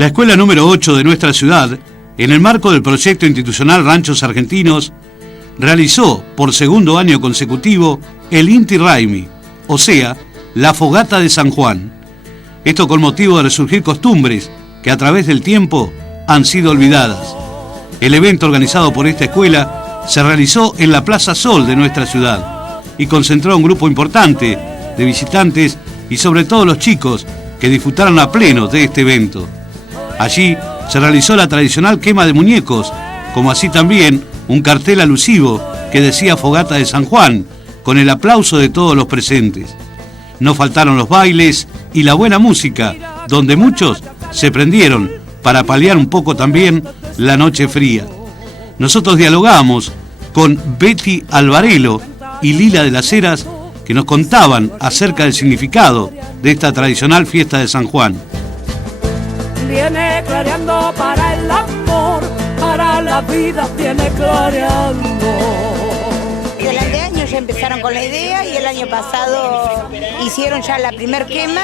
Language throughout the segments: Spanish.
La escuela número 8 de nuestra ciudad, en el marco del proyecto institucional Ranchos Argentinos, realizó por segundo año consecutivo el Inti Raymi, o sea, la fogata de San Juan. Esto con motivo de resurgir costumbres que a través del tiempo han sido olvidadas. El evento organizado por esta escuela se realizó en la Plaza Sol de nuestra ciudad y concentró a un grupo importante de visitantes y sobre todo los chicos que disfrutaron a pleno de este evento. Allí se realizó la tradicional quema de muñecos, como así también un cartel alusivo que decía Fogata de San Juan, con el aplauso de todos los presentes. No faltaron los bailes y la buena música, donde muchos se prendieron para paliar un poco también la noche fría. Nosotros dialogamos con Betty Alvarelo y Lila de las Heras, que nos contaban acerca del significado de esta tradicional fiesta de San Juan. Viene clareando para el amor, para la vida viene clareando. El año ya empezaron con la idea y el año pasado hicieron ya la primer quema.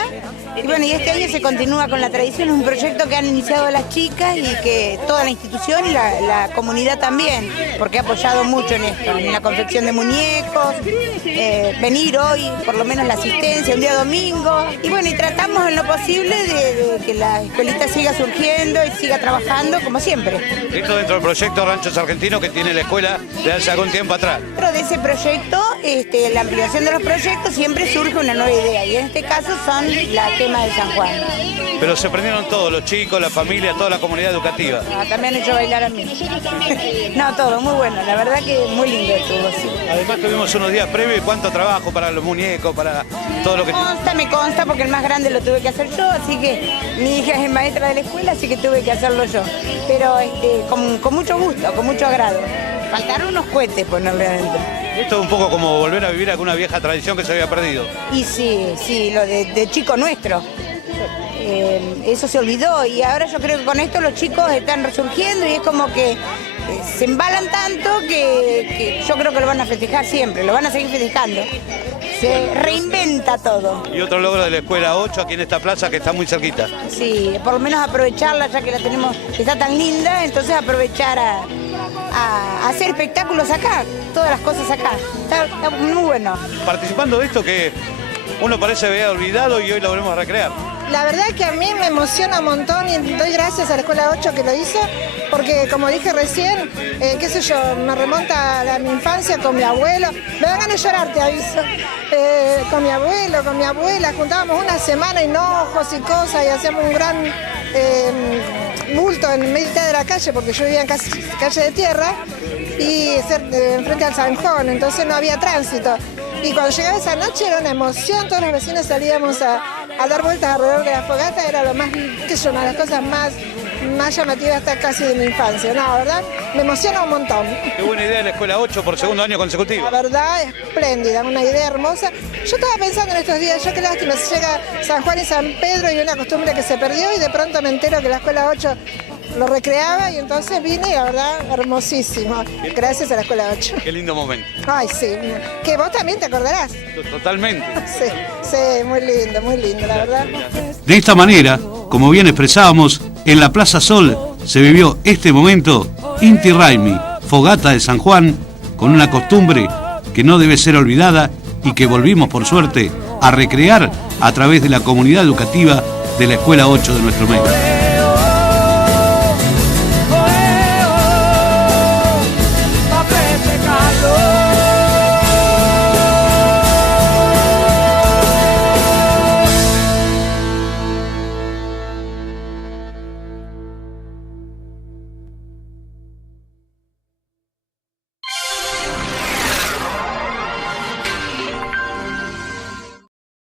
Y bueno, y este año se continúa con la tradición, es un proyecto que han iniciado las chicas y que toda la institución y la comunidad también, porque ha apoyado mucho en esto, en la confección de muñecos, venir hoy, por lo menos la asistencia, un día domingo, y bueno, y tratamos en lo posible de que la escuelita siga surgiendo y siga trabajando como siempre. Esto dentro del proyecto Ranchos Argentinos que tiene la escuela de hace algún tiempo atrás. Dentro de ese proyecto, la ampliación de los proyectos, siempre surge una nueva idea, y en este caso son la quema de San Juan. Pero se prendieron todos, los chicos, la familia, toda la comunidad educativa. También han hecho bailar a mí. No, todo, muy bueno, la verdad que muy lindo estuvo, sí. Además tuvimos unos días previos, cuánto trabajo para los muñecos, para todo lo que... Me consta, porque el más grande lo tuve que hacer yo, así que mi hija es maestra de la escuela, así que tuve que hacerlo yo. Pero con mucho gusto, con mucho agrado. Faltaron unos cohetes ponerle adentro. Esto es un poco como volver a vivir alguna vieja tradición que se había perdido. Y sí, lo de chico nuestro. Eso se olvidó y ahora yo creo que con esto los chicos están resurgiendo y es como que se embalan tanto que yo creo que lo van a festejar siempre, lo van a seguir festejando. Se reinventa todo. Y otro logro de la Escuela 8 aquí en esta plaza que está muy cerquita. Sí, por lo menos aprovecharla ya que la tenemos, que está tan linda, entonces aprovechar a hacer espectáculos acá, todas las cosas acá. Está muy bueno. Participando de esto que uno parece había olvidado y hoy lo volvemos a recrear. La verdad es que a mí me emociona un montón y doy gracias a la Escuela 8 que lo hizo, porque como dije recién, qué sé yo, me remonta a mi infancia con mi abuelo. Me dan ganas de llorar, te aviso. Con mi abuelo, con mi abuela, juntábamos una semana hinojos y cosas y hacíamos un gran bulto en medio de la calle, porque yo vivía en calle de tierra y enfrente al Sanjón, entonces no había tránsito. Y cuando llegaba esa noche era una emoción, todos los vecinos salíamos a dar vueltas alrededor de la fogata, era lo más, qué sé yo, una de las cosas más llamativas hasta casi de mi infancia, ¿no? ¿Verdad? Me emociona un montón. Qué buena idea la Escuela 8 por segundo año consecutivo. La verdad, espléndida, una idea hermosa. Yo estaba pensando en estos días, yo qué lástima, si llega San Juan y San Pedro y una costumbre que se perdió y de pronto me entero que la Escuela 8 lo recreaba y entonces vine y la verdad, hermosísimo. Gracias a la Escuela 8. Qué lindo momento. Ay, sí, que vos también te acordarás. Totalmente. Sí, muy lindo, la verdad. De esta manera, como bien expresábamos, en la Plaza Sol se vivió este momento Inti Raymi, fogata de San Juan, con una costumbre que no debe ser olvidada y que volvimos por suerte a recrear a través de la comunidad educativa de la Escuela 8 de nuestro medio.